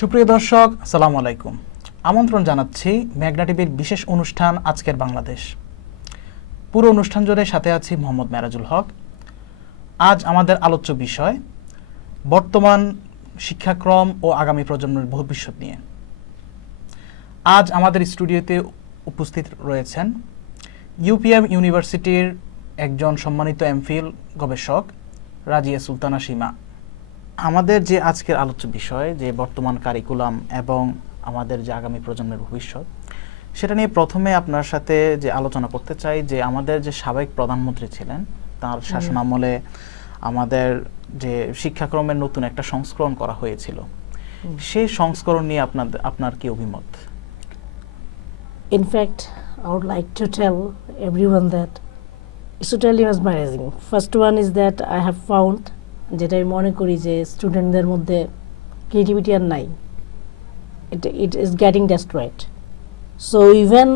সুপ্রিয় দর্শক, আসসালামু আলাইকুম। আমন্ত্রণ জানাচ্ছি মেঘনা টিভির বিশেষ অনুষ্ঠান আজকের বাংলাদেশ। পুরো অনুষ্ঠান জুড়ে সাথে আছি মোহাম্মদ মেরাজুল হক। আজ আমাদের আলোচ্য বিষয়, বর্তমান শিক্ষাক্রম ও আগামী প্রজন্মের ভবিষ্যৎ নিয়ে। আজ আমাদের স্টুডিওতে উপস্থিত রয়েছেন ইউপিএম ইউনিভার্সিটির একজন সম্মানিত এমফিল গবেষক, রাজিয়া সুলতানা সীমা। আমাদের যে আজকের আলোচ্য বিষয় যে বর্তমান কারিকুলাম এবং আমাদের যে আগামী প্রজন্মের ভবিষ্যৎ সেটা নিয়ে প্রথমে আপনার সাথে যে আলোচনা করতে চাই যে আমাদের যে সাবেক প্রধানমন্ত্রী ছিলেন তার শাসন আমলে আমাদের যে শিক্ষাক্রমের নতুন একটা সংস্করণ করা হয়েছিল। সেই সংস্করণ নিয়ে আপনাদের আপনার কি অভিমত? Fact, I would like to tell everyone that it's totally mesmerizing. First one is that I have found যেটা আমি মনে করি যে স্টুডেন্টদের মধ্যে ক্রিয়েটিভিটি আর নাই। It it is getting destroyed so even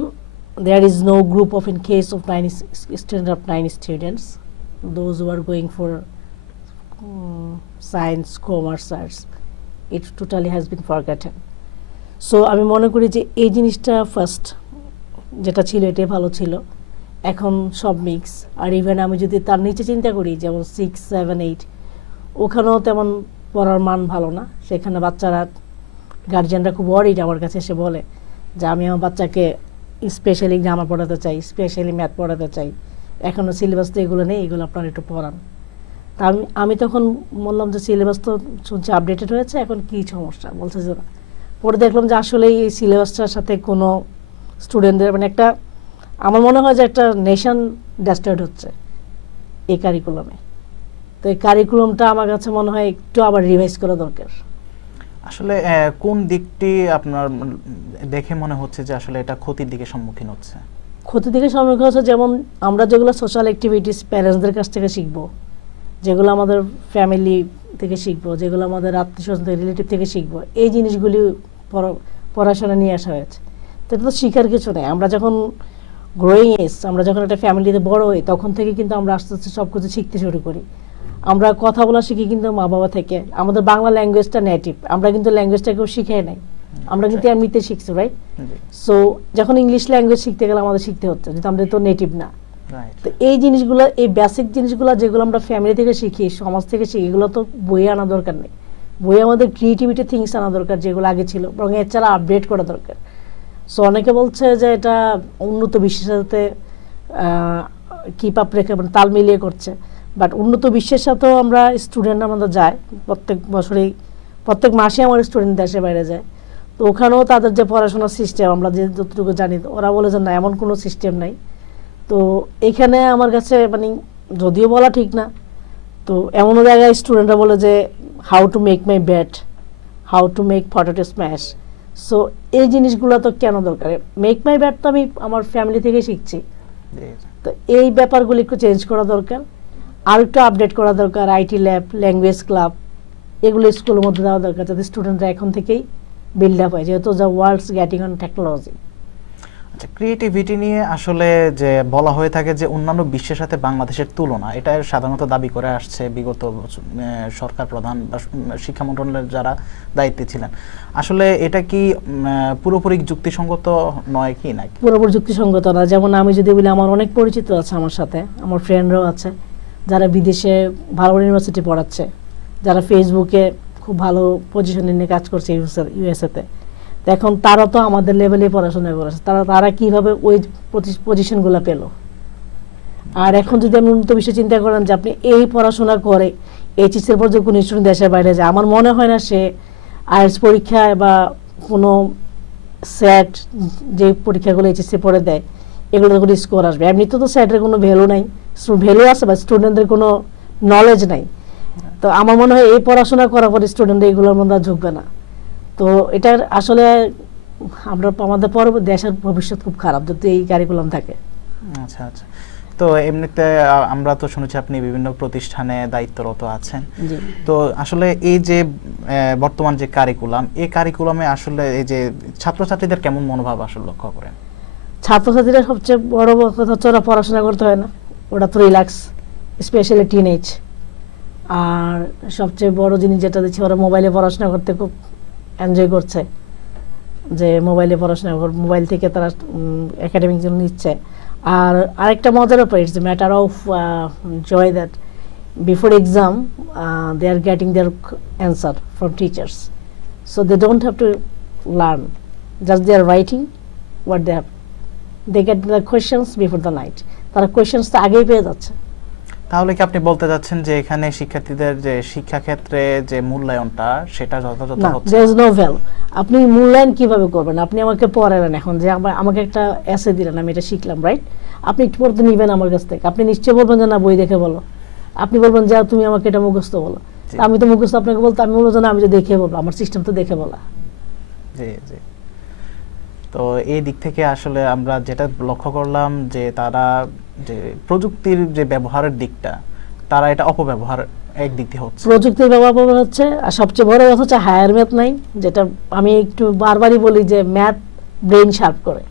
there is no group of in case of nine standard of nine students those are going for science commerce arts it totally has been forgotten so আমি মনে করি যে এই জিনিসটা first যেটা ছিল এটাই ভালো ছিল। এখন সব মিক্স আর ইভেন আমি যদি তার নিচে চিন্তা করি, যেমন সিক্স সেভেন এইট ওখানেও তেমন পড়ার মান ভালো না। সেখানে বাচ্চারা গার্জিয়ানরা খুব ওয়ারিড আমার কাছে, এসে বলে যে আমি আমার বাচ্চাকে স্পেশালি গ্রামার পড়াতে চাই স্পেশালি ম্যাথ পড়াতে চাই। এখনও সিলেবাস তো এগুলো নেই, এগুলো আপনারা একটু পড়ান। তা আমি আমি তখন বললাম যে সিলেবাস তো শুনছি আপডেটেড হয়েছে, এখন কী সমস্যা? বলছে যে পরে দেখলাম যে আসলে এই সিলেবাসটার সাথে কোনো স্টুডেন্টদের মানে একটা, আমার মনে হয় যে একটা নেশন ডাস্টার্ড হচ্ছে এই কারিকুলামে তো এই কারিকুলামটা আমার কাছে মনে হয় একটু আবার রিভাইজ করা দরকার। আসলে কোন দিকটি আপনার দেখে মনে হচ্ছে যে আসলে এটা ক্ষতির দিকে সম্মুখীন হচ্ছে? ক্ষতি থেকে সম্মুখীন হচ্ছে যেমন আমরা যেগুলো সোশ্যাল অ্যাক্টিভিটিস প্যারেন্টসদের কাছ থেকে শিখব যেগুলো আমাদের ফ্যামিলি থেকে শিখব যেগুলো আমাদের আত্মীয় স্বজন রিলেটিভ থেকে শিখব এই জিনিসগুলি পড়া- পড়াশোনা নিয়ে আসা হয়েছে। তো এটা তো শিখার কিছু নেই। আমরা যখন গ্রোয়িং এস আমরা যখন একটা ফ্যামিলিতে বড় হই তখন থেকে কিন্তু আমরা আস্তে আস্তে সব কিছু শিখতে শুরু করি। আমরা কথা বলা শিখি কিন্তু মা বাবা থেকে। আমাদের বাংলা ল্যাঙ্গুয়েজটা নেটিভ আমরা কিন্তু ল্যাঙ্গুয়েজটাকেও শিখাই নাই। আমরা কিন্তু এমনিতে শিখছি রাইট সো যখন ইংলিশ ল্যাঙ্গুয়েজ শিখতে গেলে আমাদের শিখতে হচ্ছে যেহেতু আমাদের তো নেটিভ না। তো এই জিনিসগুলো এই বেসিক জিনিসগুলো যেগুলো আমরা ফ্যামিলি থেকে শিখি সমাজ থেকে শিখি এগুলো তো বইয়ে আনা দরকার নেই। বইয়ে আমাদের ক্রিয়েটিভিটি থিংস আনা দরকার যেগুলো আগে ছিল বরং এর ছাড়া আপডেট করা দরকার। সো অনেকে বলছে যে এটা উন্নত বিশ্বের সাথে কিপ আপ রেখে মানে তাল মিলিয়ে করছে। বাট উন্নত বিশ্বের সাথেও আমরা স্টুডেন্ট আমাদের যায়। প্রত্যেক বছরেই প্রত্যেক মাসে আমার স্টুডেন্ট দেশে বাইরে যায়। তো ওখানেও তাদের যে পড়াশোনার সিস্টেম আমরা যে যতটুকু জানি ওরা বলে যে না এমন কোনো সিস্টেম নাই। তো এখানে আমার কাছে মানে যদিও বলা ঠিক না তো এমনও জায়গায় স্টুডেন্টরা বলে যে how to make my bat how to make potato smash so এই জিনিসগুলো তো কেন দরকার? মেক মাই ব্যাট তো আমি আমার ফ্যামিলি থেকে শিখছি। তো এই ব্যাপারগুলি একটু চেঞ্জ করা দরকার। আর একটু আপডেট করা দরকার আইটি ল্যাব ল্যাঙ্গুয়েজ ক্লাব এগুলো স্কুলের মধ্যে দেওয়া দরকার যাতে স্টুডেন্টরা এখন থেকেই বিল্ড আপ হয় যেহেতু the world's getting on technology আচ্ছা ক্রিয়েটিভিটি নিয়ে আসলে যে বলা হয়ে থাকে যে অন্যান্য বিশ্বের সাথে বাংলাদেশের তুলনা এটা সাধারণত দাবি করে আসছে বিগত সরকার প্রধান বা শিক্ষা মন্ত্রণালয়ের যারা দায়িত্বে ছিলেন। আসলে এটা কি পুরোপুরি যুক্তিসঙ্গত নয় কি নাকি? পুরোপুরি যুক্তিসঙ্গত না। যেমন আমি যদি বলি আমার অনেক পরিচিত আছে আমার সাথে আমার ফ্রেন্ডরাও আছে। যারা বিদেশে ভালো ইউনিভার্সিটি পড়াচ্ছে, যারা ফেসবুকে খুব ভালো পজিশনে নিয়ে কাজ করছে ইউএসএতে তো। এখন তারা তো আমাদের লেভেলে পড়াশোনা করেছে। তারা তারা কীভাবে ওই পজিশনগুলো পেল? আর এখন যদি আপনি উন্নত বিষয়ে চিন্তা করেন যে আপনি এই পড়াশোনা করে এইচএস এর পর যে কোনো স্টুডেন্ট দেশের বাইরে যায়, আমার মনে হয় না সে আইএলস পরীক্ষায় বা কোনো স্যাট যে পরীক্ষাগুলো এইচএসসি পরে দেয় এগুলোতে কোনো স্কোর আসবে। এমনিতে তো স্যাটের কোনো ভ্যালু নাই। ভ্যালু আছে বা স্টুডেন্টদের কোনো নলেজ নাই। তো আমার মনে হয় এই পড়াশোনা করার পরে স্টুডেন্ট এগুলোর মধ্যে ঝুঁকবে না। তো এটার আসলে আমরা আমাদের পরবর্তী দেশের ভবিষ্যৎ খুব খারাপ যদি এই কারিকুলাম থাকে। আচ্ছা আচ্ছা। তো এমনিতে আমরা তো শুনেছি আপনি বিভিন্ন প্রতিষ্ঠানে দায়িত্বরত আছেন। তো আসলে এই যে বর্তমান যে কারিকুলাম এই কারিকুলামে আসলে এই যে ছাত্রছাত্রীদের কেমন মনোভাব আসলে লক্ষ্য করেন? ছাত্রছাত্রীরা সবচেয়ে বড় কথা হচ্ছে ওরা পড়াশোনা করতে হয় না। ওরা তো রিল্যাক্স স্পেশালি টিনেজ আর সবচেয়ে বড় জিনিস যেটা দিচ্ছে ওরা মোবাইলে পড়াশোনা করতে খুব এনজয় করছে। যে মোবাইলে পড়াশোনা কর মোবাইল থেকে তারা একাডেমিক জন্য নিচ্ছে। আর আরেকটা মজার ব্যাপার it's matter of joy that before exam they are getting their answer from teachers so they don't have to learn just they are writing what they have they get the questions before the night তারা কোয়েশ্চেন্সটা আগেই পেয়ে যাচ্ছে। তাহলে কি আপনি বলতে চাচ্ছেন যে এখানে শিক্ষার্থীদের যে শিক্ষাক্ষেত্রে যে মূল্যায়নটা সেটা যথাযথ হচ্ছে? দেয়ার ইজ নো ভ্যালু আপনি মূল্যায়ন কীভাবে করবেন? আপনি আমাকে পড়ালেন এখন যে আমাকে একটা এসে দিলেন আমি এটা শিখলাম রাইট আপনি একটু পড়তে নিবেন আমার কাছ থেকে। আপনি নিশ্চয়ই বলবেন যে না বই দেখে বলো। আপনি বলবেন যে তুমি আমাকে এটা মুখস্থ বলো। আমি তো মুখস্থ আপনাকে বলতে আমি বলব যে না আমি যে দেখে বলব আমার সিস্টেম তো দেখে বলা। জি জি। তো এই দিক থেকে আসলে আমরা যেটা লক্ষ্য করলাম যে তারা যে প্রযুক্তির যে ব্যবহারের দিকটা, তারা এটা অপব্যবহার একদিক দিয়ে হচ্ছে। প্রযুক্তির ব্যবহার হচ্ছে, আর সবচেয়ে বড় কথা হচ্ছে হায়ার ম্যাথ নাই, যেটা আমি একটু বারবারই বলি যে ম্যাথ ব্রেন শার্প করে।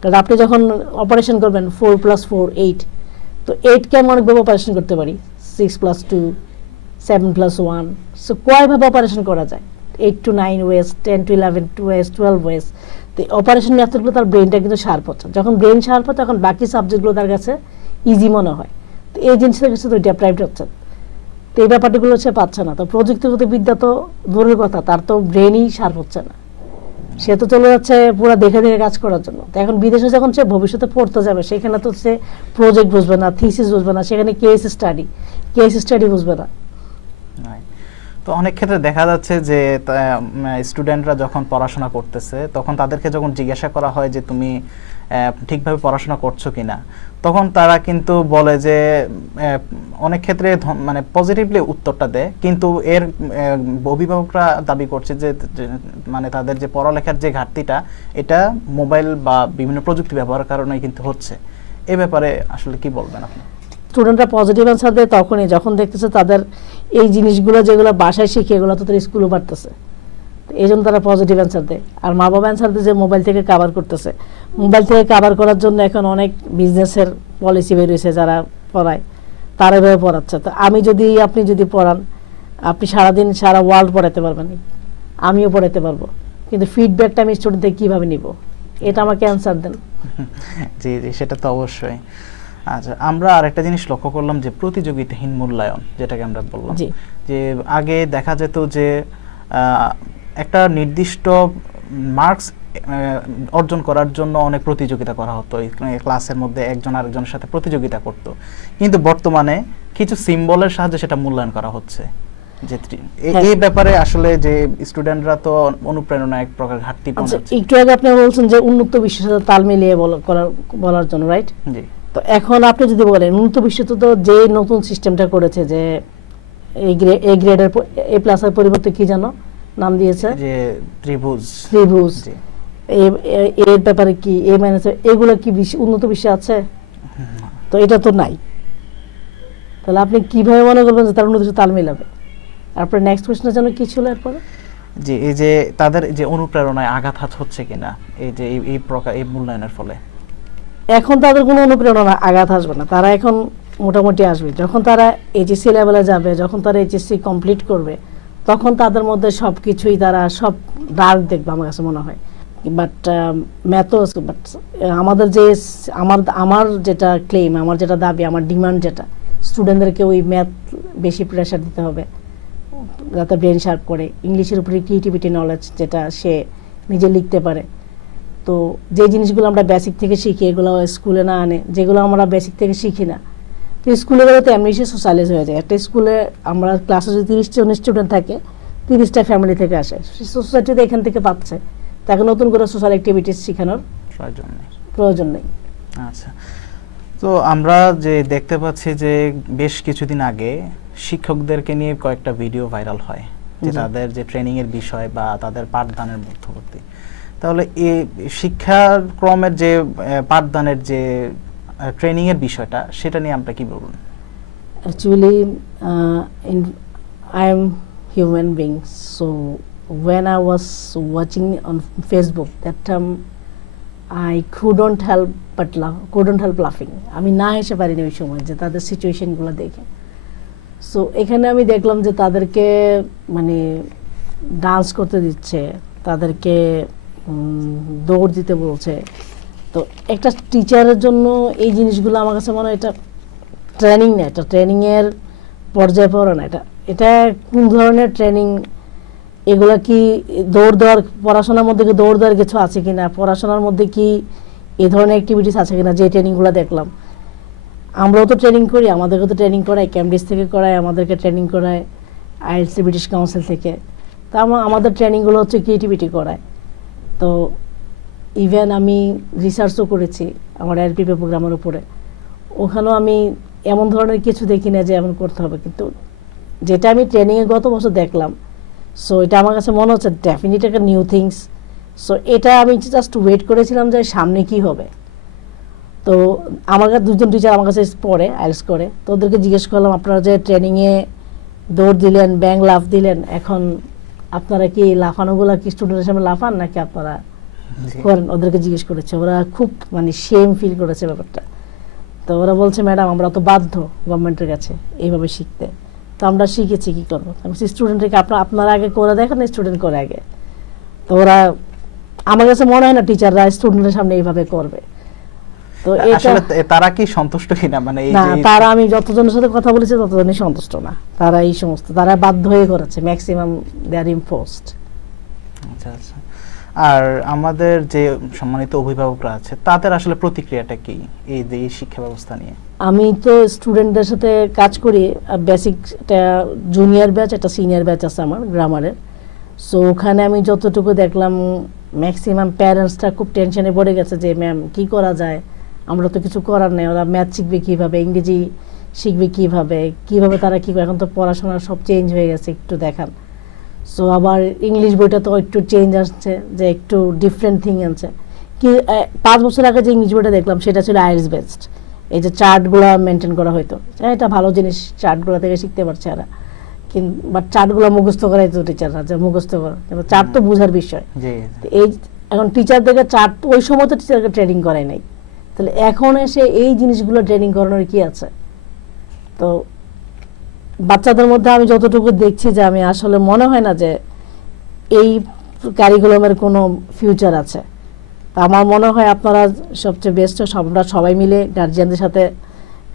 কারণ আপনি যখন অপারেশন করবেন ফোর প্লাস ফোর এইট তো এইটকে আমি অনেকভাবে অপারেশন করতে পারি six plus two seven plus one so কয়ভাবে operation করা যায়? Eight to nine ways ten to eleven to ways twelve ways operation মেথডগুলো তার ব্রেনটা কিন্তু শার্প হচ্ছে যখন ব্রেন শার্প হয়, তখন বাকি সাবজেক্টগুলো তার কাছে ইজি মনে হয়। তো এই জিনিসটার কাছে তো ডেপ্রাইভড হচ্ছে। তো এই ব্যাপারগুলো সে পাচ্ছে না। তো প্রযুক্তিগত বিদ্যা তো দূরের কথা, তার তো ব্রেনই শার্প হচ্ছে না। সে তো চলে যাচ্ছে পুরো দেখে দেখে কাজ করার জন্য। তো এখন বিদেশে যখন সে ভবিষ্যতে পড়তে যাবে, সেখানে তো সে প্রজেক্ট বুঝবে না থিসিস বুঝবে না, সেখানে কেস স্টাডি কেস স্টাডি বুঝবে না. তো অনেক ক্ষেত্রে দেখা যাচ্ছে যে স্টুডেন্টরা যখন পড়াশোনা করতেছে তখন তাদেরকে যখন জিজ্ঞাসা করা হয় যে তুমি ঠিকভাবে পড়াশোনা করছ কিনা? তখন তারা কিন্তু বলে যে অনেক ক্ষেত্রে মানে পজিটিভলি উত্তরটা দেয়। কিন্তু এর অভিভাবকরা দাবি করছে যে যে, মানে তাদের যে পড়ালেখার যে ঘাটতিটা এটা মোবাইল বা বিভিন্ন প্রযুক্তি ব্যবহারের কারণেই কিন্তু হচ্ছে। এ ব্যাপারে আসলে কি বলবেন আপনি? স্টুডেন্টরা পজিটিভ অ্যান্সার দেয় তখনই, যখন দেখতেছে তাদের এই জিনিসগুলো যেগুলো বাসায় শিখে এগুলো তো তারা স্কুলে পারতেছে এই জন্য তারা পজিটিভ অ্যান্সার দেয়। আর মা বাবা অ্যান্সার দিয়ে যে মোবাইল থেকে কাভার করতেছে। মোবাইল থেকে কাভার করার জন্য এখন অনেক বিজনেসের পলিসি বেরিয়েছে যারা পড়ায়। তারা এভাবে পড়াচ্ছে। তো আমি যদি, আপনি যদি পড়ান, আপনি সারাদিন সারা ওয়ার্ল্ড পড়াতে পারবেন। আমিও পড়াতে পারব। কিন্তু ফিডব্যাকটা আমি স্টুডেন্ট থেকে কীভাবে নিব? এটা আমাকে অ্যান্সার দেন। জি জি, সেটা তো অবশ্যই। আচ্ছা আমরা আরেকটা জিনিস লক্ষ্য করলাম যে প্রতিযোগিতাহীন মূল্যায়ন যেটাকে আমরা বললাম। যে আগে দেখা যেত যে একটা নির্দিষ্ট মার্কস অর্জন করার জন্য অনেক প্রতিযোগিতা করা হতো। ক্লাসের মধ্যে একজন আরেকজনের সাথে প্রতিযোগিতা করত। কিন্তু বর্তমানে কিছু সিম্বলের সাহায্যে সেটা মূল্যায়ন করা হচ্ছে। যে হ্যাঁ। এই ব্যাপারে আসলে যে স্টুডেন্টরা তো অনুপ্রেরণা এক প্রকার ঘাটতি আচ্ছা একটু আগে আপনি বলছেন যে উন্নত বিশ্বের সাথে তাল মিলিয়ে বলা- বলার জন্য রাইট জি। তো এখন আপনি যদি বলেন উন্নত বিশ্বতে তো যে নতুন সিস্টেমটা করেছে যে এ গ্রেডের এ প্লাসের পরিবর্তে কি জানো? নাম দিয়েছে? যে ত্রিভুজ। ত্রিভুজ। এ- এ- এর ব্যাপারে কি এ মাইনাস এগুলো কি বিশ্ব- উন্নত বিশ্বে আছে? তো এটা তো নাই। তাহলে আপনি কীভাবে মনে করবেন যে তার উন্নত বিশ্বে তাল মিলাবে? আপনার নেক্সট কোয়েশ্চনের জন্য কি ছিল এরপরে? যে এই যে তাদের যে অনুপ্রেরণায় আঘাত হাত হচ্ছে কিনা এই যে এই প্রকার এই মূল্যায়নের ফলে। এখন তাদের কোনো অনুপ্রেরণা, আঘাত আসবে না। তারা এখন মোটামুটি আসবে। যখন তারা এইচএসসি লেভেলে যাবে, যখন তারা এইচএসসি কমপ্লিট করবে, তখন তাদের মধ্যে সব কিছুই তারা সব ডার্ক দেখবে আমার কাছে মনে হয়। বাট ম্যাথও বাট আমাদের যে আমার আমার যেটা ক্লেম আমার যেটা দাবি, আমার ডিমান্ড যেটা স্টুডেন্টদেরকে ওই ম্যাথ বেশি প্রেশার দিতে হবে, যাতে ব্রেন শার্প করে। ইংলিশের উপরে ক্রিয়েটিভিটি নলেজ যেটা সে নিজে লিখতে পারে। তো যে জিনিসগুলো আমরা বেসিক থেকে শিখি এগুলো স্কুলে না আনে যেগুলো আমরা বেসিক থেকে শিখি না। তো স্কুলে গেলে তো এমনি সে সোশ্যালাইজ হয়ে যায়। একটা স্কুলে আমরা ক্লাসে যদি তিরিশ জন স্টুডেন্ট থাকে তিরিশটা ফ্যামিলি থেকে আসে সোসাইটিতে এখান থেকে পাচ্ছে। তাকে নতুন করে সোশ্যাল অ্যাক্টিভিটিস শেখানোর প্রয়োজন নেই। প্রয়োজন নেই। আচ্ছা। তো আমরা যে দেখতে পাচ্ছি যে বেশ কিছুদিন আগে শিক্ষকদেরকে নিয়ে কয়েকটা ভিডিও ভাইরাল হয় যে তাদের যে ট্রেনিং এর বিষয় বা তাদের পাঠদানের মধ্যবর্তী। তাহলে এই শিক্ষাক্রমের যে পাঠদানের যে ট্রেনিং এর বিষয়টা সেটা নিয়ে আমরা কি actually uh, in i am human being so when i was watching on facebook that time i couldn't help but laugh couldn't help laughing আমি না হেসে পারিনি ওই সময় যে তাদের সিচুয়েশনগুলো দেখে সো এখানে আমি দেখলাম যে তাদেরকে মানে ডান্স করতে দিচ্ছে তাদেরকে দৌড় দিতে বলছে। তো একটা টিচারের জন্য এই জিনিসগুলো আমার কাছে মনে হয় এটা ট্রেনিং না, এটা ট্রেনিংয়ের পর্যায়ে পড়ে না। এটা এটা কোন ধরনের ট্রেনিং এগুলা কি দৌড় দেওয়ার, পড়াশোনার মধ্যে কি দৌড় দেওয়ার কিছু আছে কিনা? পড়াশোনার মধ্যে কি এই ধরনের অ্যাক্টিভিটিস আছে কিনা? যে ট্রেনিংগুলো দেখলাম। আমরাও তো ট্রেনিং করি আমাদেরকে তো ট্রেনিং করায় ক্যামব্রিজ থেকে করায়, আমাদেরকে ট্রেনিং করায় আইএলসি ব্রিটিশ কাউন্সিল থেকে। তা আমাদের ট্রেনিংগুলো হচ্ছে ক্রিয়েটিভিটি করায়। তো ইভেন আমি রিসার্চও করেছি আমার এলপিপি প্রোগ্রামের উপরে। ওখানেও আমি এমন ধরনের কিছু দেখি না যে এমন করতে হবে। কিন্তু যেটা আমি ট্রেনিংয়ে গত বছর দেখলাম সো এটা আমার কাছে মনে হচ্ছে ডেফিনেট একটা নিউ থিংস সো এটা আমি জাস্ট ওয়েট করেছিলাম যে সামনে কি হবে। তো আমার কাছে দুজন টিচার আমার কাছে পড়ে আইলস করে। তো ওদেরকে জিজ্ঞেস করলাম, আপনারা যে ট্রেনিংয়ে দৌড় দিলেন ব্যাং লাফ দিলেন, এখন আপনারা কি লাফানোগুলো কি স্টুডেন্টের সামনে লাফান নাকি আপনারা করেন? ওদেরকে জিজ্ঞেস করেছে। ওরা খুব মানে সেম ফিল করেছে ব্যাপারটা। তো ওরা বলছে ম্যাডাম আমরা তো বাধ্য গভর্নমেন্টের কাছে এইভাবে শিখতে। তো আমরা শিখেছি কি করব? আমি স্টুডেন্টকে আপনার আপনারা আগে করে দেখেন না স্টুডেন্ট করে আগে। তো ওরা আমার কাছে মনে হয় না টিচাররা স্টুডেন্টের সামনে এইভাবে করবে। তো আসলে তারা কি সন্তুষ্ট কিনা? মানে এই যে তারা আমি যতজনের সাথে কথা বলেছি ততজনই সন্তুষ্ট না। তারা এই সমস্ত তারা বাধ্য হয়ে করেছে ম্যাক্সিমাম দে আর আচ্ছা আচ্ছা। আর আমাদের যে সম্মানিত অভিভাবকরা আছে তাদের আসলে প্রতিক্রিয়াটা কি এই যে শিক্ষা ব্যবস্থা নিয়ে? আমি তো স্টুডেন্টদের সাথে কাজ করি বেসিক একটা জুনিয়র ব্যাচ একটা সিনিয়র ব্যাচ আছে আমার গ্রামারের সো ওখানে আমি যতটুকু দেখলাম ম্যাক্সিমাম প্যারেন্টসটা খুব টেনশনে পড়ে গেছে যে ম্যাম কি করা যায়? আমরা তো কিছু করার নেই ওরা ম্যাথ শিখবে কীভাবে ইংরেজি শিখবে কীভাবে কীভাবে তারা কী এখন তো পড়াশোনা সব চেঞ্জ হয়ে গেছে একটু দেখান। সো আবার ইংলিশ বইটা তো একটু চেঞ্জ আসছে যে একটু ডিফারেন্ট থিং আনছে। কি পাঁচ বছর আগে যে ইংলিশ বইটা দেখলাম সেটা ছিল আইএলস বেসড এই যে চার্টগুলো মেনটেন করা হতো হ্যাঁ, এটা ভালো জিনিস চার্টগুলো থেকে শিখতে পারছে এরা। কিন্তু বাট চার্টগুলো মুখস্থ করাই তো টিচাররা যে মুখস্থ করা। কিন্তু চার্ট তো বোঝার বিষয়। এই এখন টিচারদেরকে চার্ট ওই সময় তো টিচারকে ট্রেনিং করাই নাই। তাহলে এখন এসে এই জিনিসগুলো ট্রেনিং করানোর কি আছে? তো বাচ্চাদের মধ্যে আমি যতটুকু দেখছি যে আমি আসলে মনে হয় না যে এই কারিকুলামের কোনো ফিউচার আছে। তা আমার মনে হয় আপনারা সবচেয়ে বেস্ট আমরা সবাই মিলে গার্জিয়ানদের সাথে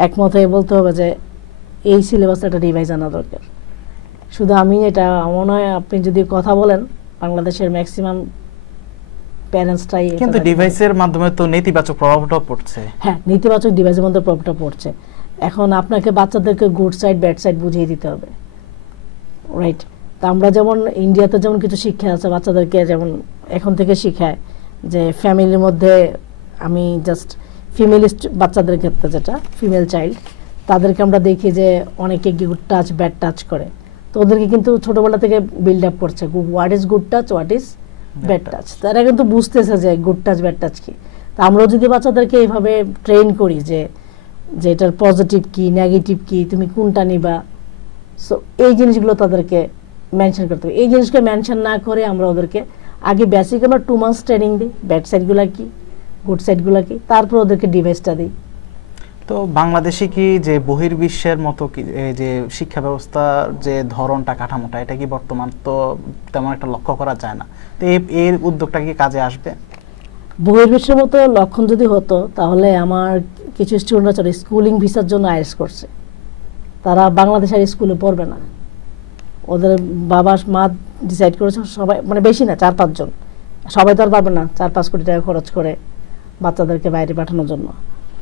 একমত হয়ে বলতে হবে যে এই সিলেবাসটা একটা রিভাইজ আনা দরকার। শুধু আমি এটা মনে হয় আপনি যদি কথা বলেন বাংলাদেশের ম্যাক্সিমাম প্যারেন্টসটাই কিন্তু ডিভাইসের মাধ্যমে তো নেতিবাচক পড়ছে। হ্যাঁ নেতিবাচক ডিভাইসের মধ্যে প্রভাবটা পড়ছে। এখন আপনাকে বাচ্চাদেরকে গুড সাইড ব্যাড সাইড বুঝিয়ে দিতে হবে। রাইট তা আমরা যেমন ইন্ডিয়াতে যেমন কিছু শিক্ষা আছে বাচ্চাদেরকে যেমন এখন থেকে শিখায় যে ফ্যামিলির মধ্যে আমি জাস্ট ফিমেলিস্ট বাচ্চাদের ক্ষেত্রে যেটা ফিমেল চাইল্ড তাদেরকে আমরা দেখি যে অনেকে গুড টাচ ব্যাড টাচ করে। তো ওদেরকে কিন্তু ছোটবেলা থেকে বিল্ড আপ করছে। What is good touch what is bad touch তারা কিন্তু বুঝতেছে যে গুড টাচ ব্যাড টাচ কি? তা আমরাও যদি বাচ্চাদেরকে এইভাবে ট্রেন করি যে যে এটার পজিটিভ কি নেগেটিভ কি তুমি কোনটা নিবা? সো এই জিনিসগুলো তাদেরকে মেনশন করতে হবে। এই জিনিসকে মেনশন না করে আমরা ওদেরকে আগে বেসিক আমরা টু মান্থস ট্রেনিং দিই। ব্যাড সাইডগুলো কি? গুড সাইডগুলো কি? তারপর ওদেরকে ডিভাইসটা দিই। তো বাংলাদেশে কি যে বহির্বিশ্বের মতো কি যে শিক্ষা ব্যবস্থার যে ধরনটা, কাঠামোটা, এটা কি বর্তমান তো তেমন একটা লক্ষ্য করা যায় না? তো এর উদ্যোগটা কি কাজে আসবে? বহির্বিশ্বের মতো লক্ষণ যদি হতো, তাহলে আমার কিছু স্টুডেন্ট আছে স্কুলিং ভিসার জন্য আইএস করছে। তারা বাংলাদেশের স্কুলে পড়বে না। ওদের বাবা মা ডিসাইড করেছে, সবাই মানে বেশি না, চার পাঁচজন। সবাই তো আর পারবে না, চার পাঁচ কোটি টাকা খরচ করে বাচ্চাদেরকে বাইরে পাঠানোর জন্য।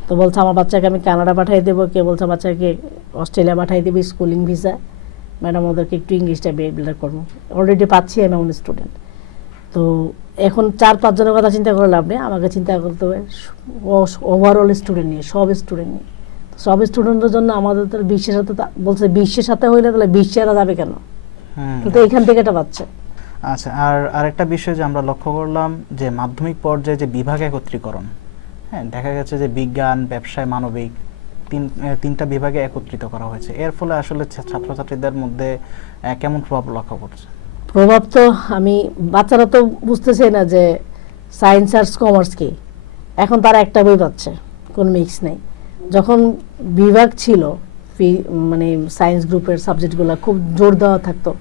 তো বলছে আমার বাচ্চাকে আমি কানাডা পাঠিয়ে দেবো। কে বলছে বাচ্চাকে অস্ট্রেলিয়া পাঠিয়ে দেবো স্কুলিং ভিসা। ম্যাডাম ওদেরকে একটু ইংলিশটা বিল্ড করব। অলরেডি পাচ্ছি আমি এমন স্টুডেন্ট তো এখন চার পাঁচজনের কথা চিন্তা করে লাভ নেই। আমাকে চিন্তা করতে হবে ওভারঅল স্টুডেন্ট নিয়ে সব স্টুডেন্ট নিয়ে। সব স্টুডেন্টের জন্য আমাদের তো বিশ্বের সাথে বলছে বিশ্বের সাথে হইলে তাহলে বিশ্বে এরা যাবে কেন? হুম। কিন্তু এখান থেকে এটা পাচ্ছে। আচ্ছা আর আরেকটা বিষয় যে আমরা লক্ষ্য করলাম যে মাধ্যমিক পর্যায়ে যে বিভাগ একত্রীকরণ হ্যাঁ দেখা গেছে যে বিজ্ঞান, ব্যবসায়, মানবিক তিন তিনটা বিভাগে একত্রিত করা হয়েছে। এর ফলে আসলে ছাত্রছাত্রীদের মধ্যে কেমন প্রভাব লক্ষ্য করছে? প্রভাব তো আমি, বাচ্চারা তো বুঝতেছে না যে সায়েন্স আর্টস কমার্স কি। এখন তারা একটা বই পাচ্ছে, কোনো মিক্স নেই। যখন বিভাগ ছিল মানে সায়েন্স গ্রুপের সাবজেক্টগুলো খুব জোর দেওয়া থাকতো,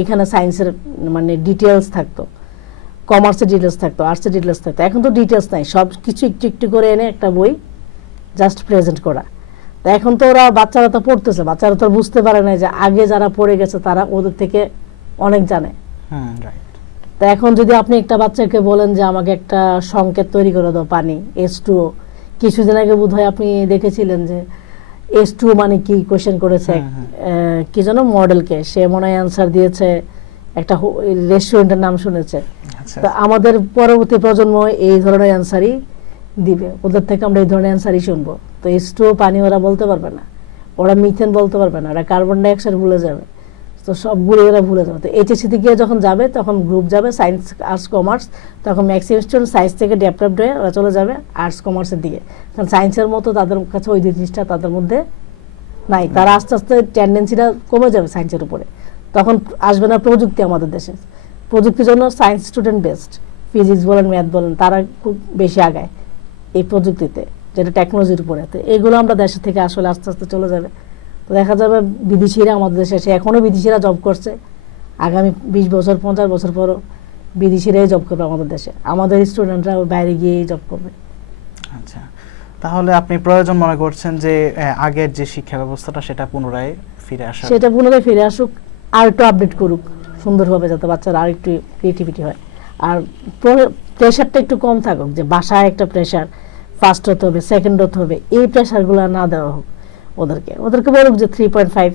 এখানে সায়েন্সের মানে ডিটেলস থাকতো। কমার্সের ডিটেলস থাকতো আর্টসের ডিটেলস থাকতো। এখন তো ডিটেলস নাই সব কিছু একটু একটু করে এনে একটা বই জাস্ট প্রেজেন্ট করা। তা এখন তো ওরা বাচ্চারা তো পড়তেছে বাচ্চারা তো বুঝতে পারে না যে আগে যারা পড়ে গেছে তারা ওদের থেকে অনেক জানে। তা এখন যদি আপনি একটা বাচ্চাকে বলেন যে আমাকে একটা সংকেত তৈরি করে দাও পানি এস টু কিছুদিন আগে বোধ হয় আপনি দেখেছিলেন যে এস টু মানে কি কোয়েশ্চেন করেছে কি যেন মডেলকে সে মনে হয় অ্যান্সার দিয়েছে একটা রেস্টুরেন্টের নাম শুনেছে। তো আমাদের পরবর্তী প্রজন্ম এই ধরনের অ্যান্সারই দিবে। ওদের থেকে আমরা এই ধরনের অ্যান্সারই শুনব। তো টু পানি ওরা বলতে পারবে না। ওরা মিথেন বলতে পারবে না। ওরা কার্বন ডাইঅক্সাইড ভুলে যাবে। তো সবগুলো এরা ভুলে যাবে। তো এইচএসসিতে গিয়ে যখন যাবে তখন গ্রুপ যাবে সায়েন্স আর্টস কমার্স তখন ম্যাক্সিমাম স্টুডেন্ট সায়েন্স থেকে ডেভেলপড হয়ে ওরা চলে যাবে আর্টস কমার্সের দিকে। কারণ সায়েন্সের মতো তাদের কাছে ওই জিনিসটা তাদের মধ্যে নাই। তারা আস্তে আস্তে টেন্ডেন্সিটা কমে যাবে সায়েন্সের উপরে। তখন আসবে না প্রযুক্তি আমাদের দেশে। প্রযুক্তির জন্য সায়েন্স স্টুডেন্ট বেস্ট ফিজিক্স বলেন ম্যাথ বলেন তারা খুব বেশি আগায় এই প্রযুক্তিতে যেটা টেকনোলজির উপরে তো এইগুলো আমরা দেশ থেকে আসলে আস্তে আস্তে চলে যাবে। তো দেখা যাবে বিদেশিরা আমাদের দেশে এসে এখনও বিদেশিরা জব করছে। আগামী বিশ বছর পঞ্চাশ বছর পরও বিদেশিরাই জব করবে আমাদের দেশে। আমাদের স্টুডেন্টরা বাইরে গিয়েই জব করবে। আচ্ছা। তাহলে আপনি প্রয়োজন মনে করছেন যে আগের যে শিক্ষা ব্যবস্থাটা সেটা পুনরায় ফিরে আসা সেটা পুনরায় ফিরে আসুক আর একটু আপডেট করুক। সুন্দরভাবে যাতে বাচ্চারা আর একটু ক্রিয়েটিভিটি হয়। আর প্রেশারটা একটু কম থাকুক যে বাসায় একটা প্রেশার ফার্স্ট হতে হবে সেকেন্ড হতে হবে এই প্রেশারগুলো না দেওয়া হোক ওদেরকে। ওদেরকে বলুক যে থ্রি পয়েন্ট ফাইভ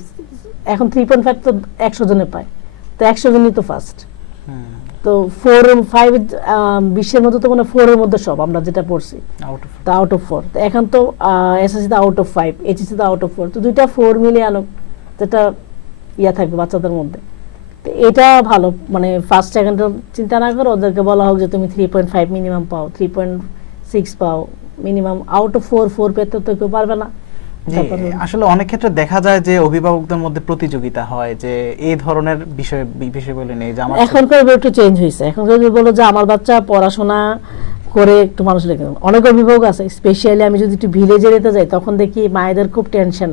এখন থ্রি পয়েন্ট ফাইভ তো একশো জনে পায় তো একশো জনই তো ফার্স্ট তো ফোর ফাইভ বিশ্বের মধ্যে তো মানে ফোরের মধ্যে সব আমরা যেটা পড়ছি। আউট অফ তো আউট অফ ফোর তো এখন তো এসএসসি তো আউট অফ ফাইভ এইচএসসি তো আউট অফ ফোর তো দুইটা ফোর মিলিয়ে আনুক যেটা ইয়া থাকবে বাচ্চাদের মধ্যে। এটা ভালো মানে ফার্স্ট সেকেন্ড চিন্তা না করে ওদেরকে বলা হোক যে তুমি থ্রি পয়েন্ট ফাইভ মিনিমাম পাও থ্রি পয়েন্ট সিক্স পাও minimum out of four four পেতে তো কেউ পারবে না। আসলে অনেক ক্ষেত্রে দেখা যায় যে অভিভাবকদের মধ্যে প্রতিযোগিতা হয় যে এই ধরনের বিষয় বিষয় বলে নেই যে আমার এখনকার একটু চেঞ্জ হয়েছে। এখন যদি বলো যে আমার বাচ্চা পড়াশোনা করে একটু মানুষ লেগে অনেক অভিভাবক আছে স্পেশালি আমি যদি একটু ভিলেজে যেতে যাই তখন দেখি মায়েদের খুব টেনশন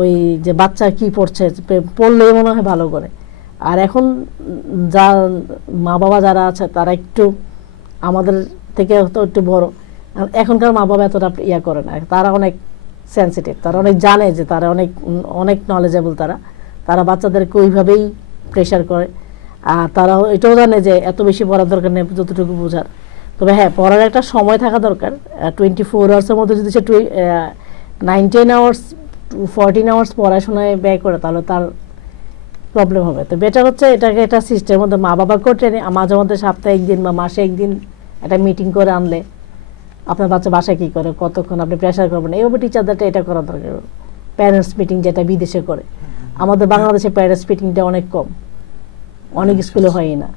ওই যে বাচ্চা কি পড়ছে পড়লে মনে হয় ভালো করে। আর এখন যা মা বাবা যারা আছে, তারা একটু আমাদের থেকে তো একটু বড়। এখনকার মা বাবা এতটা ইয়া করে না। তারা অনেক সেন্সিটিভ তারা অনেক জানে যে তারা অনেক অনেক নলেজেবল তারা। তারা বাচ্চাদেরকে ওইভাবেই প্রেশার করে। আর তারা এটাও জানে যে এত বেশি পড়ার দরকার নেই, যতটুকু বোঝার। তবে হ্যাঁ পড়ার একটা সময় থাকা দরকার। টোয়েন্টি ফোর আওয়ার্সের মধ্যে যদি সে নাইনটিন আওয়ার্স ফোরটিন আওয়ার্স পড়াশোনায় ব্যয় করে, তাহলে তার প্রবলেম হবে। তো বেটার হচ্ছে এটাকে একটা সিস্টেমের মধ্যে মা বাবাকেও ট্রেনে মাঝে মধ্যে সপ্তাহে একদিন বা মাসে একদিন একটা মিটিং করে আনলে আপনার বাচ্চা বাসায় কী করে কতক্ষণ আপনি প্রেশার করবেন এইভাবে টিচারদেরটা এটা করা দরকার। প্যারেন্টস মিটিং যেটা বিদেশে করে। আমাদের বাংলাদেশে প্যারেন্টস মিটিংটা অনেক কম। অনেক স্কুলে হয়ই না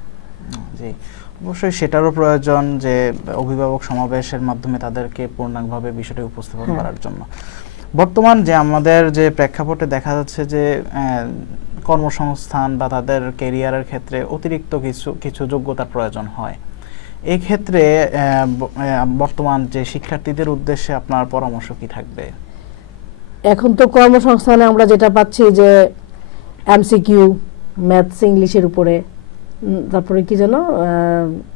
জি। অবশ্যই সেটারও প্রয়োজন যে অভিভাবক সমাবেশের মাধ্যমে তাদেরকে পূর্ণাঙ্গভাবে বিষয়টি উপস্থাপন হ্যাঁ। করার জন্য। বর্তমান যে আমাদের যে প্রেক্ষাপটে দেখা যাচ্ছে যে কর্মসংস্থান বা তাদের কেরিয়ারের ক্ষেত্রে অতিরিক্ত কিছু কিছু যোগ্যতার প্রয়োজন হয়। এই ক্ষেত্রে আহ, ব- আহ, বর্তমান যে শিক্ষার্থীদের উদ্দেশ্যে আপনার পরামর্শ কি থাকবে? এখন তো কর্মসংস্থানে আমরা যেটা পাচ্ছি যে এমসিকিউ ম্যাথস ইংলিশের উপরে তারপরে কি যেন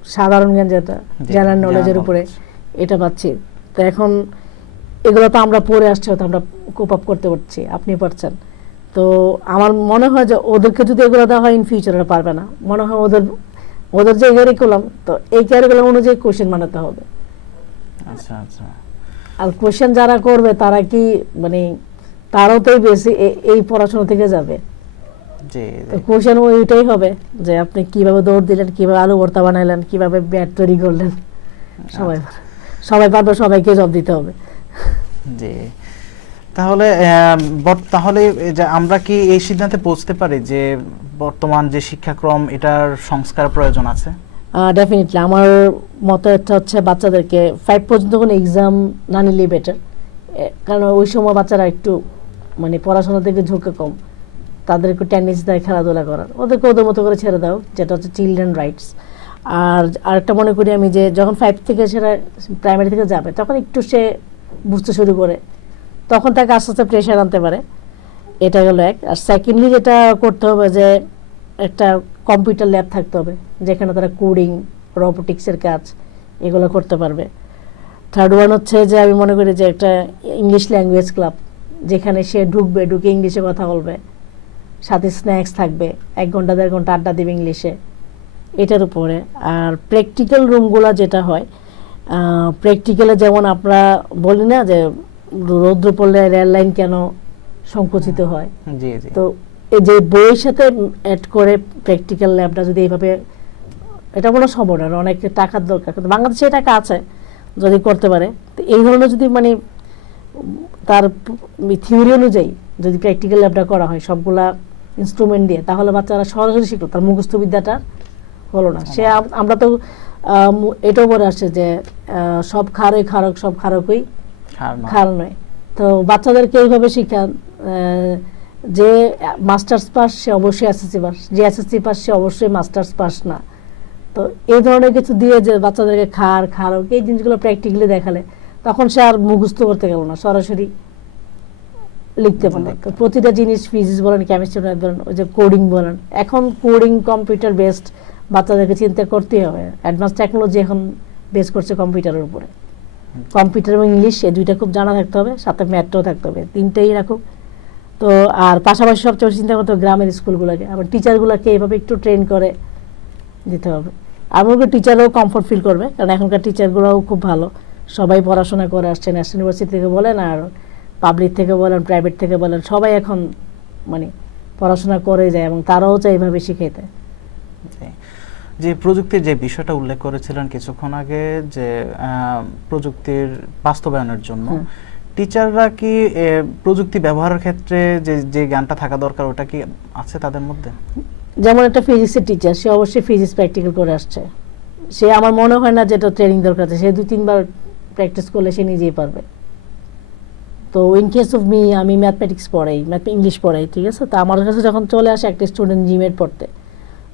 সাধারণ জ্ঞান যেটা জেনারেল নলেজের উপরে এটা পাচ্ছি। তো এখন এগুলো তো আমরা পড়ে আসছি হয়তো আমরা কোপ আপ করতে পারছি। আপনি পারছেন। তো আমার মনে হয় যে ওদেরকে যদি এগুলো দেওয়া হয় ইন ফিউচার ওরা পারবে না। মনে হয় ওদের ওদের যে ক্যারিকুলাম তো এই ক্যারিকুলাম অনুযায়ী কোশ্চেন বানাতে হবে। আচ্ছা আচ্ছা। আর কোশ্চেন যারা করবে তারা কি মানে তারও তো বেশি এই পড়াশোনা থেকে যাবে। কোশ্চেন ওইটাই হবে যে আপনি কীভাবে দৌড় দিলেন কীভাবে আলু ভর্তা বানাইলেন কীভাবে ব্যাট তৈরি করলেন? সবাই সবাই পারবে সবাইকে জব দিতে হবে। জি। তাহলে তাহলে আমরা কি এই সিদ্ধান্তে পৌঁছতে পারি যে বর্তমান যে শিক্ষাক্রম, এটার সংস্কার প্রয়োজন আছে? ডেফিনেটলি আমার মত একটা হচ্ছে বাচ্চাদেরকে ফাইভ পর্যন্ত কোনো এক্সাম না নিলে বেটার কারণ ওই সময় বাচ্চারা একটু মানে পড়াশোনা থেকে ঝুঁকে কম। তাদের একটু টেনিস দেয়, খেলাধুলা করার। ওদেরকে ওদের মতো করে ছেড়ে দাও, যেটা হচ্ছে চিলড্রেন রাইটস আর আরেকটা মনে করি আমি যে যখন ফাইভ থেকে সেটা প্রাইমারি থেকে যাবে, তখন একটু সে বুঝতে শুরু করে তখন তাকে আস্তে আস্তে প্রেশার আনতে পারে। এটা গেলো এক। আর সেকেন্ডলি যেটা করতে হবে যে, একটা কম্পিউটার ল্যাব থাকতে হবে, যেখানে তারা কোডিং রোবোটিক্সের কাজ এগুলো করতে পারবে। থার্ড ওয়ান হচ্ছে যে, আমি মনে করি যে, একটা ইংলিশ ল্যাঙ্গুয়েজ ক্লাব যেখানে সে ঢুকবে, ঢুকে ইংলিশে কথা বলবে, সাথে স্ন্যাক্স থাকবে, এক ঘণ্টা, দেড় ঘণ্টা আড্ডা দেবে ইংলিশে এটার উপরে। আর প্র্যাকটিক্যাল রুমগুলো যেটা হয় প্র্যাকটিক্যালে যেমন আমরা বলি না যে রৌদ্র পড়লে রেল লাইন কেন সংকুচিত হয়? জি জি। তো এই যে বইয়ের সাথে অ্যাড করে প্র্যাকটিক্যাল ল্যাবটা যদি এইভাবে এটা কোনো সম্ভব না অনেক টাকার দরকার। কিন্তু বাংলাদেশে টাকা আছে যদি করতে পারে। তো এই ধরনের যদি মানে তার থিওরি অনুযায়ী যদি প্র্যাকটিক্যাল ল্যাবটা করা হয় সবগুলা ইনস্ট্রুমেন্ট দিয়ে তাহলে বাচ্চারা সরাসরি শিখলো তার মুখস্থ বিদ্যাটা হলো না। সে আমরা তো এটাও বলে আসছে যে সব খারই খারক সব খারকই। খাল নয়। তো বাচ্চাদেরকে এইভাবে শিখান যে মাস্টার্স পাস সে অবশ্যই এসএসসি পাস, যে এসএসসি পাস সে অবশ্যই মাস্টার্স পাস না। তো এই ধরনের কিছু দিয়ে যে বাচ্চাদেরকে খার খারক এই জিনিসগুলো প্র্যাকটিক্যালি দেখালে, তখন সে আর মুখস্থ করতে গেল না, সরাসরি লিখতে পারল তো প্রতিটা জিনিস ফিজিক্স বলেন কেমিস্ট্রি বলেন, ওই যে কোডিং বলেন, এখন কোডিং কম্পিউটার বেসড বাচ্চাদেরকে চিন্তা করতেই হবে। অ্যাডভান্স টেকনোলজি এখন বেস করছে কম্পিউটারের উপরে। কম্পিউটার এবং ইংলিশ এই দুইটা খুব জানা থাকতে হবে, সাথে ম্যাথটাও থাকতে হবে, তিনটেই রাখুক। তো, আর পাশাপাশি সবচেয়ে চিন্তা করতে হবে গ্রামের স্কুলগুলোকে, আবার টিচারগুলোকে এভাবে একটু ট্রেন করে দিতে হবে। আমি ওকে টিচারও কমফোর্ট ফিল করবে, কারণ এখনকার টিচারগুলোও খুব ভালো। সবাই পড়াশোনা করে আসছে ন্যাশনাল ইউনিভার্সিটি থেকে বলেন আর পাবলিক থেকে বলেন প্রাইভেট থেকে বলেন, সবাই এখন মানে পড়াশোনা করে যায় এবং তারাও চায় এইভাবে শিখাইতে। যে প্রযুক্তির যে বিষয়টা উল্লেখ করেছিলেন কিছুক্ষণ আগে যে প্রযুক্তির বাস্তবায়নের জন্য। টিচাররা কি প্রযুক্তি ব্যবহারের ক্ষেত্রে যে যে জ্ঞানটা থাকা দরকার ওটা কি আছে তাদের মধ্যে? যেমন একটা ফিজিক্সের টিচার সে অবশ্যই ফিজিক্স প্র্যাকটিক্যাল করে আসছে। সে আমার মনে হয় না যেটা ট্রেনিং দরকার আছে সে দুই তিনবার প্র্যাকটিস করলে সে নিজেই পারবে। তো ইন কেস অফ মি আমি ম্যাথমেটিক্স পড়াই ম্যাথ ইংলিশ পড়াই ঠিক আছে? তো আমার কাছে যখন চলে আসে একটা স্টুডেন্ট জিমেট পড়তে।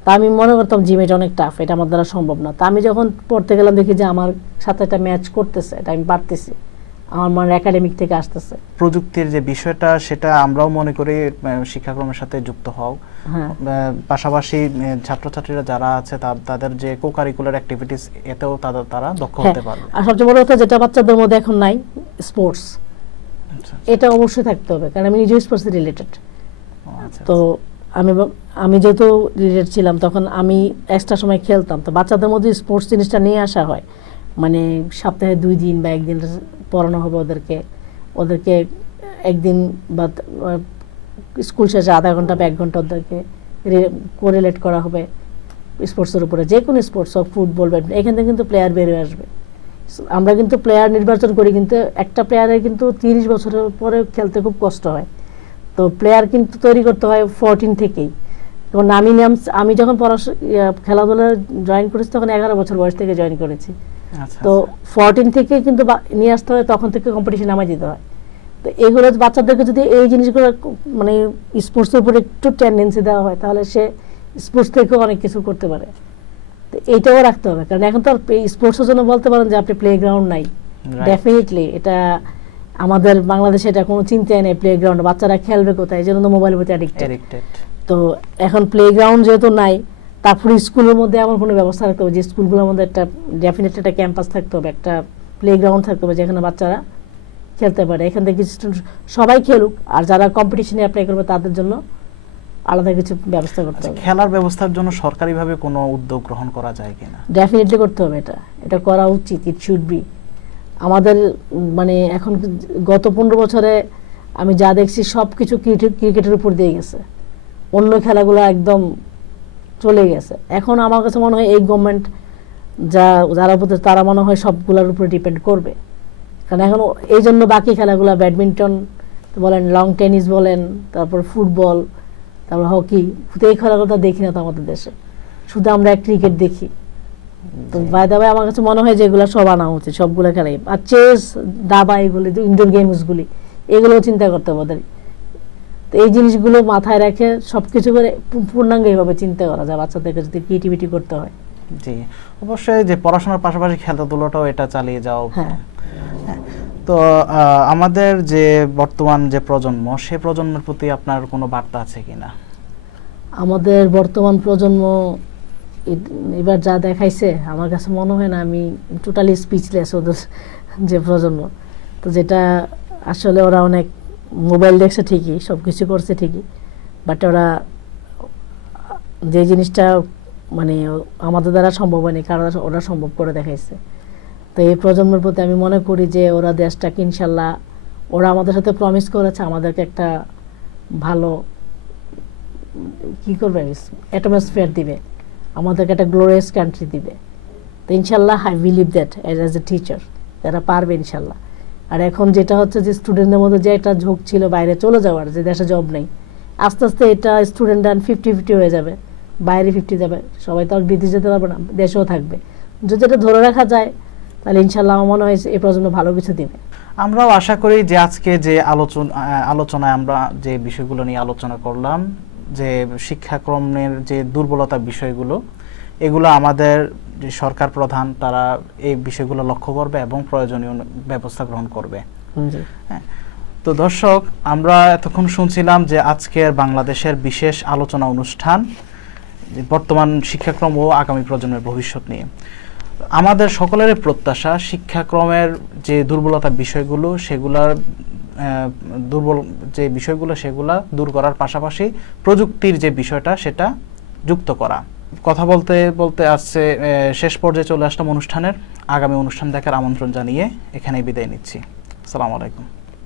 তা আমি মনে করতাম জিমেট অনেক টাফ এটা আমার দ্বারা সম্ভব না। তা আমি যখন পড়তে গেলাম দেখি যে আমার সাথে একটা ম্যাচ করতেছে এটা আমি পারতেছি। আমার মানে একাডেমিক থেকে আসতেছে। প্রযুক্তির যে বিষয়টা সেটা আমরাও মনে করি শিক্ষাক্রমের সাথে যুক্ত হও। হ্যাঁ। পাশাপাশি ছাত্রছাত্রীরা যারা আছে তাদের যে কো কারিকুলার অ্যাক্টিভিটিস এতেও তাদের তারা দক্ষ হ্যাঁ। হতে পারবে। আর সবচেয়ে বড় কথা যেটা বাচ্চাদের মধ্যে এখন নাই স্পোর্টস আচ্ছা, এটা অবশ্যই থাকতে হবে কারণ আমি নিজেও স্পোর্টস রিলেটেড আচ্ছা, তো আমি আমি যেহেতু রিলেটেড ছিলাম, তখন আমি এক্সট্রা সময় খেলতাম। তো বাচ্চাদের মধ্যে স্পোর্টস জিনিসটা নিয়ে আসা হয়। মানে সপ্তাহে দুই দিন বা একদিন পড়ানো হবে ওদেরকে। ওদেরকে একদিন বা স্কুল শেষে আধা ঘণ্টা বা এক ঘণ্টা ওদেরকে কোরিলেট করা হবে স্পোর্টসের উপরে। যে কোনো স্পোর্টস হোক ফুটবল ব্যাডমিন্টন এখান থেকে কিন্তু প্লেয়ার বেরিয়ে আসবে। আমরা কিন্তু প্লেয়ার নির্বাচন করি কিন্তু একটা প্লেয়ারের কিন্তু তিরিশ বছরের পরে খেলতে খুব কষ্ট হয়। তো প্লেয়ার কিন্তু তৈরি করতে হয় ফোরটিন থেকেই। যেমন আমি নাম আমি যখন পড়াশোনা খেলাধুলা জয়েন করেছি তখন এগারো বছর বয়স থেকে জয়েন করেছি। আচ্ছা, তো আচ্ছা। ফোরটিন থেকে কিন্তু নিয়ে আসতে হয় তখন থেকে কম্পিটিশন নামাই দিতে হয়। তো এগুলো বাচ্চাদেরকে যদি এই জিনিসগুলো মানে স্পোর্টসের উপরে একটু টেন্ডেন্সি দেওয়া হয় তাহলে সে স্পোর্টস থেকেও অনেক কিছু করতে পারে। তো এইটাও রাখতে হবে কারণ এখন তো আর স্পোর্টসের জন্য বলতে পারেন যে আপনি প্লে গ্রাউন্ড নাই. ডেফিনেটলি এটা আমাদের বাংলাদেশে এটা কোনো চিন্তাই নেই প্লে গ্রাউন্ড বাচ্চারা খেলবে কোথায়? এই জন্য তো মোবাইলের প্রতি অ্যাডিক্টেড তো এখন প্লে গ্রাউন্ড যেহেতু নাই তারপরে স্কুলের মধ্যে এমন কোনো ব্যবস্থা রাখতে হবে যে স্কুলগুলোর মধ্যে একটা ডেফিনেটলি একটা ক্যাম্পাস থাকতে হবে একটা প্লে গ্রাউন্ড থাকতে হবে যেখানে বাচ্চারা খেলতে পারে। এখান থেকে student সবাই খেলুক আর যারা কম্পিটিশনে অ্যাপ্লাই করবে তাদের জন্য আলাদা কিছু ব্যবস্থা করতে আচ্ছা, হবে। খেলার ব্যবস্থার জন্য সরকারিভাবে কোনো উদ্যোগ গ্রহণ করা যায় কিনা? ডেফিনেটলি করতে হবে এটা। এটা করা উচিত ইট শুড বি আমাদের মানে এখন গত পনেরো বছরে আমি যা দেখছি সব কিছু ক্রিকেটের উপর দিয়ে গেছে। অন্য খেলাগুলো একদম চলে গেছে। এখন আমার কাছে মনে হয় এই গভর্নমেন্ট যা, যারা উপর তারা মনে হয় সবগুলোর উপরে ডিপেন্ড করবে। কারণ এখন এই জন্য বাকি খেলাগুলো ব্যাডমিন্টন বলেন লং টেনিস বলেন, তারপর ফুটবল, তারপর হকি, এই খেলাগুলো তো দেখি না তো আমাদের দেশে। শুধু আমরা ক্রিকেট দেখি। তো। বাই দাবাই আমার কাছে মনে হয় যে এগুলো সব আনা উচিত সবগুলো খেলাই। আর চেস দাবা এগুলি ইনডোর গেমসগুলি এগুলোও চিন্তা করতে হবে ওদের। তো এই জিনিসগুলো মাথায় রেখে সব কিছু করে পূর্ণাঙ্গ এইভাবে চিন্তা করা যায় বাচ্চাদেরকে যদি ক্রিয়েটিভিটি করতে হয়। জি। অবশ্যই যে পড়াশোনার পাশাপাশি খেলাধুলাটাও এটা চালিয়ে যাও। হ্যাঁ। তো আহ, আমাদের যে বর্তমান যে প্রজন্ম সে প্রজন্মের প্রতি আপনার কোনো বার্তা আছে কিনা? আমাদের বর্তমান প্রজন্ম এবার যা দেখাইছে, আমার কাছে মনে হয় না আমি টোটালি স্পিচলেস ওদের যে প্রজন্ম। তো যেটা আসলে ওরা অনেক মোবাইল দেখছে ঠিকই সব কিছু করছে ঠিকই। বাট ওরা যে জিনিসটা মানে আমাদের দ্বারা সম্ভব হয়নি কারণ ওরা সম্ভব করে দেখাইছে। তো এই প্রজন্মের প্রতি আমি মনে করি যে ওরা দেশটাকে ইনশাল্লাহ, ওরা আমাদের সাথে প্রমিস করেছে, আমাদেরকে একটা ভালো, কি করবে অ্যাটমসফিয়ার দিবে। আমাদেরকে একটা গ্লোরিয়াস কান্ট্রি দিবে। তো ইনশাল্লাহ I believe that as a teacher তারা পারবে ইনশাল্লাহ। আর এখন যেটা হচ্ছে যে স্টুডেন্টদের মধ্যে যে একটা ঝোঁক ছিল বাইরে চলে যাওয়ার, যে দেশে জব নেই, আস্তে আস্তে এটা স্টুডেন্ট ফিফটি ফিফটি হয়ে যাবে, বাইরে ফিফটি যাবে। সবাই তো আর বিদেশ যেতে পারবে না, দেশেও থাকবে। যদি এটা ধরে রাখা যায়, তাহলে ইনশাল্লাহ আমার মনে হয় এই প্রজন্ম ভালো কিছু দিবে। আমরাও আশা করি যে আজকে যে আলোচনা আলোচনায় আমরা যে বিষয়গুলো নিয়ে আলোচনা করলাম যে শিক্ষাক্রমের যে দুর্বলতা বিষয়গুলো এগুলো আমাদের যে সরকার প্রধান তারা এই বিষয়গুলো লক্ষ্য করবে এবং প্রয়োজনীয় ব্যবস্থা গ্রহণ করবে। জি। তো দর্শক আমরা এতক্ষণ শুনছিলাম যে আজকের বাংলাদেশের বিশেষ আলোচনা অনুষ্ঠান যে বর্তমান শিক্ষাক্রম ও আগামী প্রজন্মের ভবিষ্যৎ নিয়ে। আমাদের সকলেরই প্রত্যাশা শিক্ষাক্রমের যে দুর্বলতা বিষয়গুলো সেগুলার দুর্বল যে বিষয়গুলো, সেগুলা দূর করার পাশাপাশি প্রযুক্তির যে বিষয়টা, সেটা যুক্ত করা। কথা বলতে বলতে আসছে শেষ পর্যায়ে চলে আসলাম অনুষ্ঠানের। আগামী অনুষ্ঠান দেখার আমন্ত্রণ জানিয়ে এখানেই বিদায় নিচ্ছি। আসসালামু আলাইকুম।